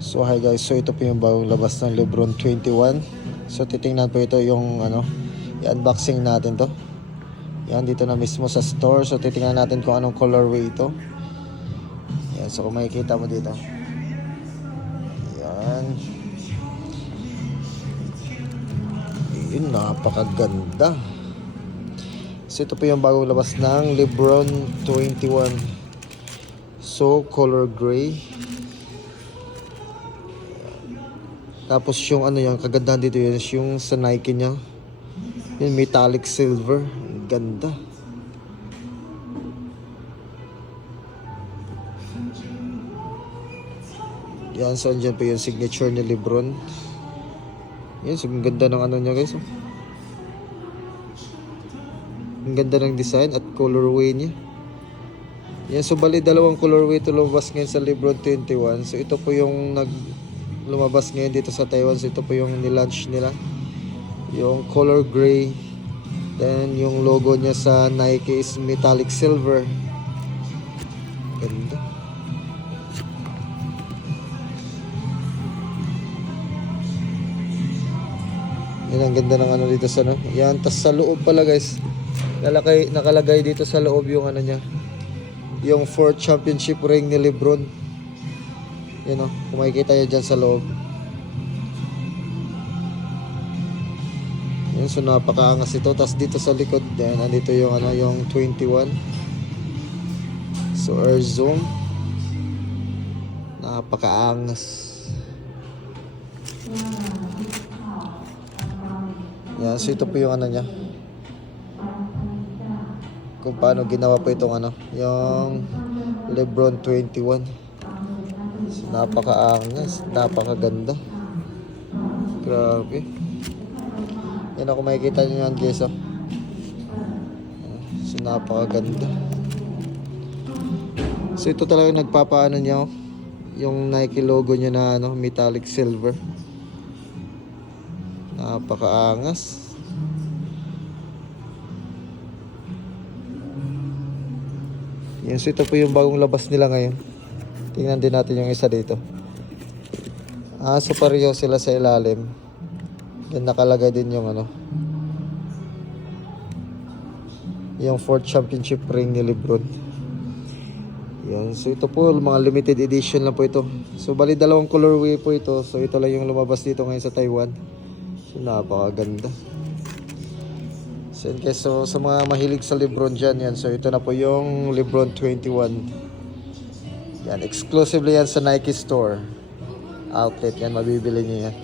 So hi guys, so ito po yung bagong labas ng Lebron 21. So titingnan po ito yung i-unboxing natin to. Yan, dito na mismo sa store. So titingnan natin kung anong colorway ito. Yan, so kung makikita mo dito. Yan. Yun, napakaganda. So ito po yung bagong labas ng Lebron 21. So color gray. Tapos yung yung kagandahan dito yun is yung sa Nike niya. Yung metallic silver. Ang ganda. Yan, so andyan po yung signature ni Lebron. Yan, so ang ganda ng niya guys. Oh. Ang ganda ng design at colorway niya. Yan, so bali dalawang colorway ito lumabas ngayon sa Lebron 21. So ito po yung lumabas ngayon dito sa Taiwan. So ito po yung nilaunch nila, yung color gray. Then yung logo niya sa Nike is metallic silver. Ganda. Yan, ang ganda ng dito sa yan, tas sa loob pala guys, nakalagay dito sa loob yung niya, yung 4th championship ring ni Lebron. Yan o, kung makikita nyo dyan sa loob. Yan, so napakaangas ito. Tapos dito sa likod din, andito yung yung 21. So air zoom. Napakaangas. Yan, so ito po yung niya, kung paano ginawa po itong yung Lebron 21. So, napakaangas, napakaganda. Grabe. Yan ako, makikita nyo yan guys. Oh. So napakaganda. So ito talaga nagpapaano niya, oh, yung Nike logo niya na metallic silver. Napakaangas. Yan, so ito po yung bagong labas nila ngayon. Tingnan din natin yung isa dito. So pareho sila sa ilalim. Yan, nakalagay din yung yung 4th championship ring ni Lebron. Yan, so ito po mga limited edition lang po ito. So bali dalawang colorway po ito. So ito lang yung lumabas dito ngayon sa Taiwan. So napakaganda. So in case, so sa mga mahilig sa Lebron dyan, yan, so ito na po yung Lebron 21. Yan, exclusively yan sa Nike store outlet. Yan, mabibili niyo yan.